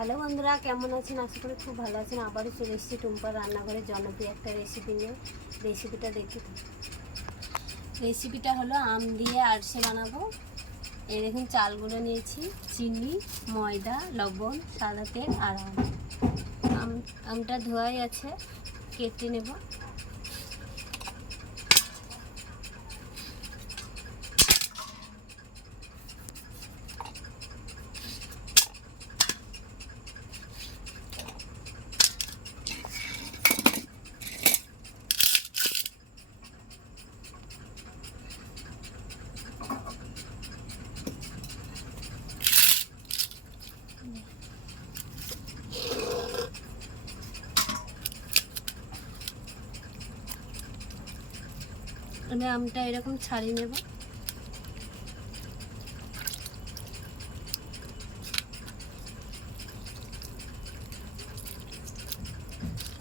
Hello বন্ধুরা, কেমন আছেন? আশা করি খুব ভালো আছেন। আবারও চলে এসেছি টুম্পার রান্নাঘরে জনপ্রিয় একটা রেসিপি নিয়ে। রেসিপিটা দেখতে থাকুন। রেসিপিটা হলো আম দিয়ে আরশে বানাবো। এই দেখুন, চালগুলো নিয়েছি, চিনি, ময়দা, লবণ, সাদা তেল আর আমটা ধোয়াই আছে, কেটে নেব। আমি আমটা এরকম ছাড়িয়ে নেব।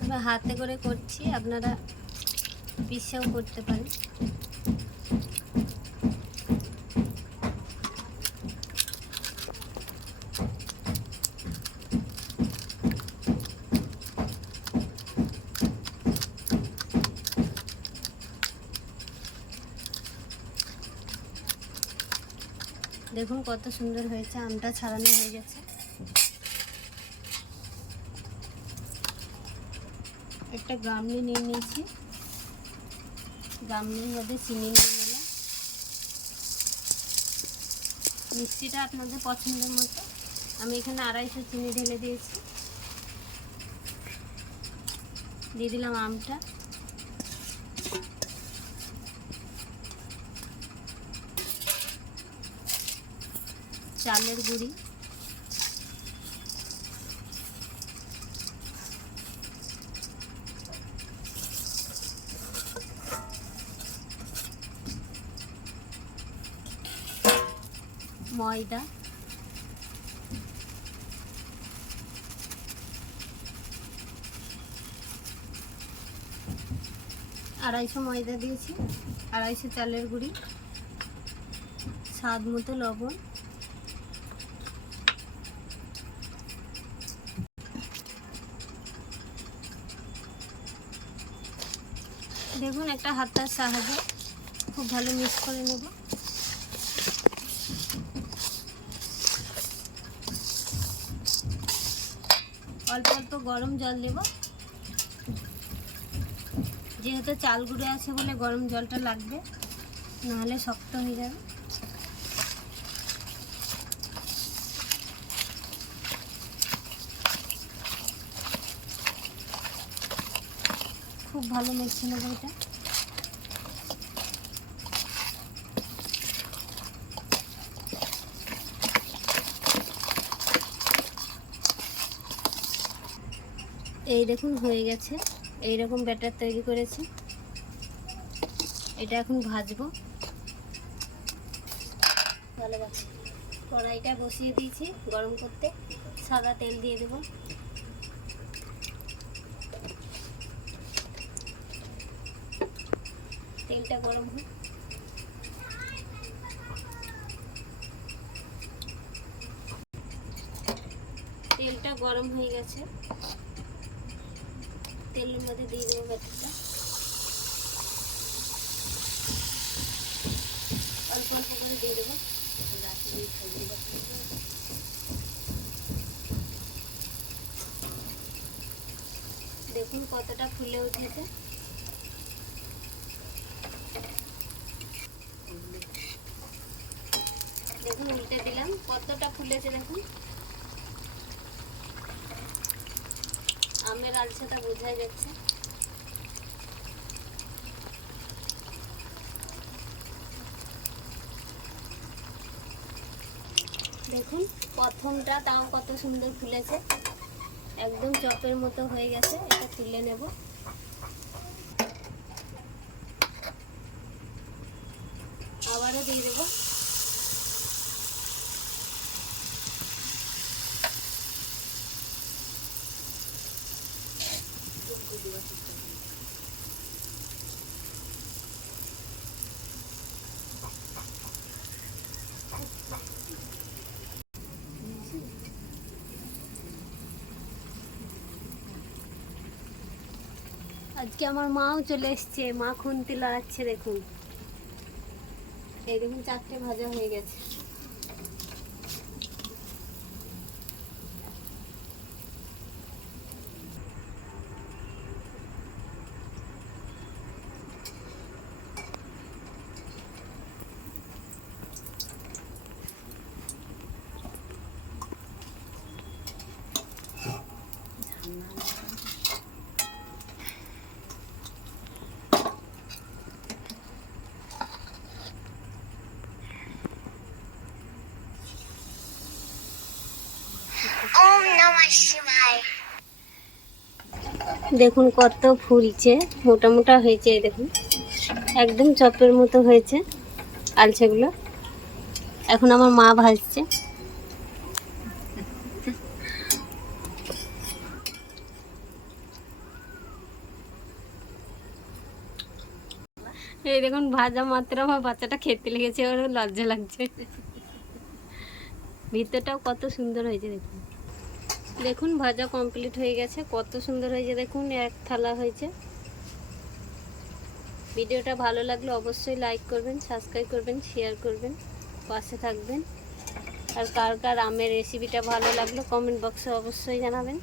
আমি হাতে করে করছি, আপনারা পিসেও করতে পারেন। দেখুন কত সুন্দর হয়েছে, আমটা ছাড়ানো হয়ে গেছে। একটা গামলি নিয়ে নিয়েছি, গামলির মধ্যে চিনি নিয়ে নিলাম। মিষ্টিটা আপনাদের পছন্দের মতো। আমি এখানে 250 চিনি ঢেলে দিয়েছি। দিয়ে দিলাম আমটা, চালের গুঁড়ি, ময়দা, আড়াইশো ময়দা দিয়েছি, 250 চালের গুঁড়ি, স্বাদ মতো লবণ, দেখুন একটা হাতার সাহায্যে খুব ভালো মিক্স করে নেব। অল্প অল্প গরম জল দেব, যেহেতু চাল গুঁড়ো আছে বলে গরম জলটা লাগবে, নাহলে শক্ত হয়ে যাবে। খুব ভালো মেখে নেব এটা। এই দেখুন হয়ে গেছে, এইরকম ব্যাটার তৈরি করেছি। এটা এখন ভাজবো। ভালোবাসি, কড়াইটা বসিয়ে দিয়েছি গরম করতে, সাদা তেল দিয়ে দেব। তেলটা গরম হোক। তেলটা গরম হয়ে গেছে, তেলের মধ্যে দিয়ে দেবো ব্যাটারটা। অল্প অল্প করে দিয়ে দেবো। দেখুন কতটা ফুলে উঠেছে। দেখুন উল্টে দিলাম, কতটা ফুলেছে দেখুন। আমের আলসাটা বোঝাই যাচ্ছে। দেখুন প্রথমটা তাও কত সুন্দর ফুলেছে, একদম চপের মতো হয়ে গেছে। এটা তুলে নেব। আবারও দিয়ে দেবো। আজকে আমার মাও চলে এসছে, মা খুন্তি লাগাচ্ছে দেখুন। এই দেখুন 4টে ভাজা হয়ে গেছে। ওম নমঃ শিবায়। দেখুন কত ফুলছে, মোটা মোটা হয়েছে। এই দেখুন একদম চপের মতো হয়েছে আলছেগুলো। এখন আমার মা ভাজছে। এই দেখুন ভাজা মাত্র আমার বাচ্চাটা খেতে লেগেছে, ওর লজ্জা লাগছে। ভিতরটাও কত সুন্দর হয়েছে দেখুন। দেখুন ভাজা কমপ্লিট হয়ে গেছে, কত সুন্দর হয়েছে দেখুন, এক থালা হয়েছে। ভিডিওটা ভালো লাগলে অবশ্যই লাইক করবেন, সাবস্ক্রাইব করবেন, শেয়ার করবেন, পাশে থাকবেন। আর কার কার আমের রেসিপিটা ভালো লাগলো কমেন্ট বক্সে অবশ্যই জানাবেন।